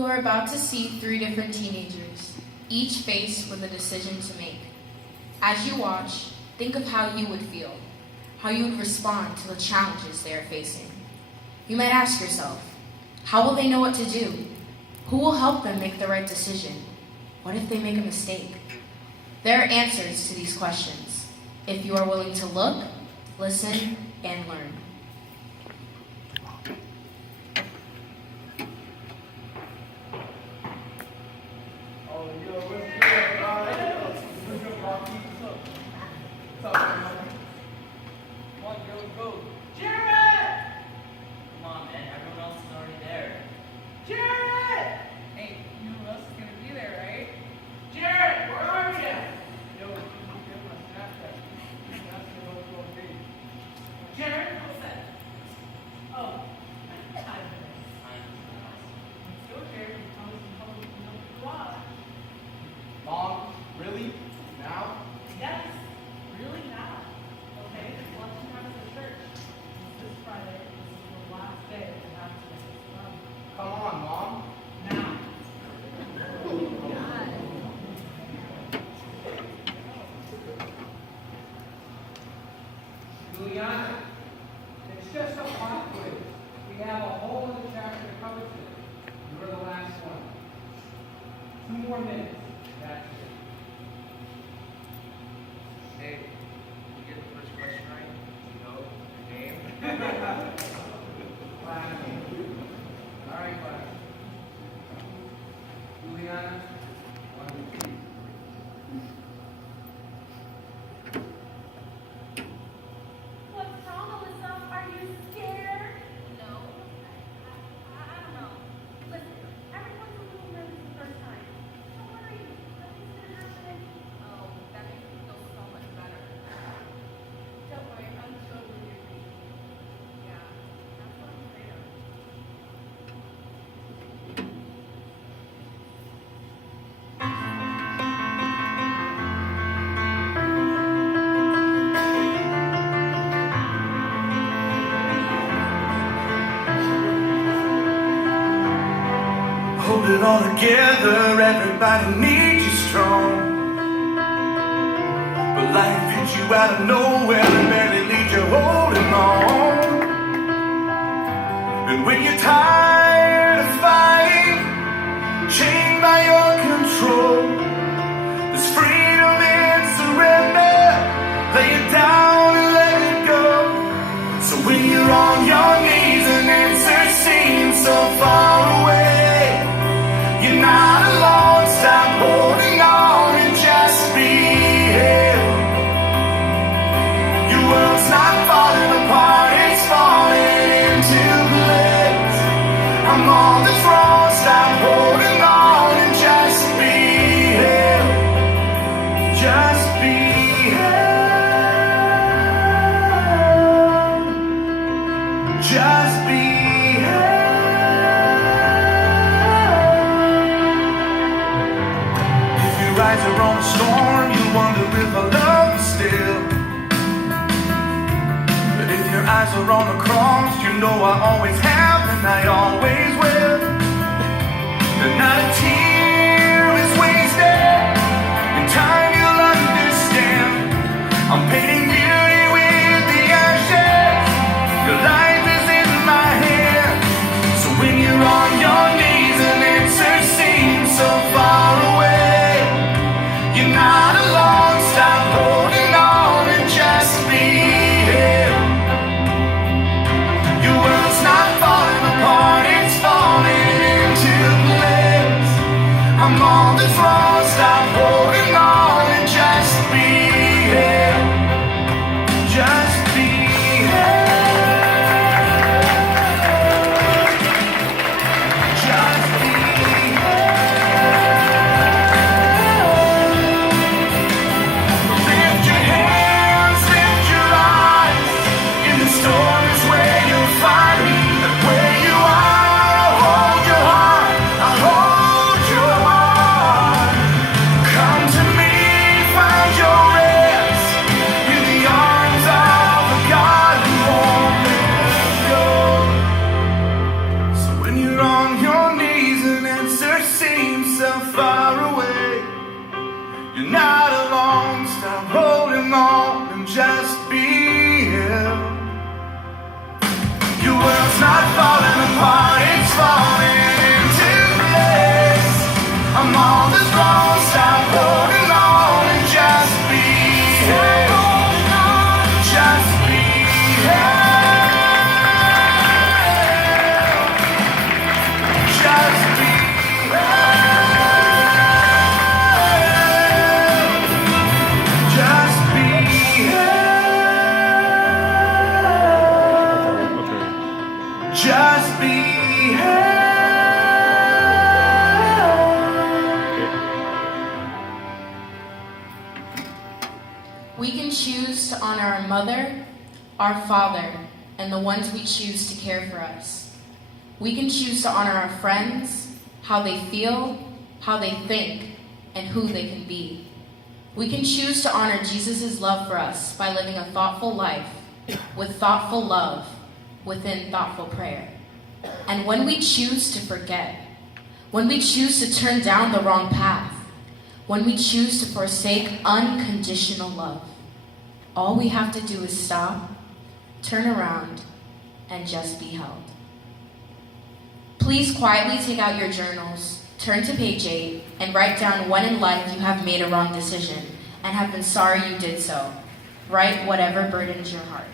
You are about to see three different teenagers, each faced with a decision to make. As you watch, think of how you would feel, how you would respond to the challenges they are facing. You might ask yourself, how will they know what to do? Who will help them make the right decision? What if they make a mistake? There are answers to these questions, if you are willing to look, listen, and learn. Juliana, it's just a pop quiz. We have a whole other chapter to cover today. You're the last one. 2 more minutes. That's it. Hey, you get the first question right? You know your name? Class. All right, class. Juliana, 1, 2. Hold it all together, everybody needs you strong. But life hits you out of nowhere and barely leaves you holding on. And when you're tired of fighting, chained by your control, there's freedom in surrender. Lay it down and let it go. So when you're on your knees and answer seems so far away, you're not alone, stop holding on and just be here. Your world's not falling apart, it's falling into place. I'm on the throne, stop holding on and just be here. Just be here. Just be here. Eyes are on the storm, you wonder if I love you still. But if your eyes are on the cross, you know I always have and I always will. And not a tear is wasted, in time you'll understand. I'm painting beauty with the ashes, your life is in my hand. So when you're on your knees and answer seems so far away, you're not alone, stop holding on and just be here. Your world's not falling apart, it's falling into place. I'm on the throne, stop holding on and just be here. Just be here. Just be here. Lift your hands, lift your eyes. In the storm is where you'll find me. Where you are, I'll hold your heart. I'll hold your heart. Come to me. far away. You're not alone, stop holding on and just be held. Your world's not falling apart, it's falling into place. I'm on the throne, stop holding on and just be held. Just be held. Just be held. Just be held. Just be held. We can choose to honor our mother, our father, and the ones we choose to care for us. We can choose to honor our friends, how they feel, how they think, and who they can be. We can choose to honor Jesus' love for us by living a thoughtful life with thoughtful love within thoughtful prayer. And when we choose to forget, when we choose to turn down the wrong path, when we choose to forsake unconditional love, all we have to do is stop, turn around, and just be held. Please quietly take out your journals, turn to page 8, and write down when in life you have made a wrong decision and have been sorry you did so. Write whatever burdens your heart.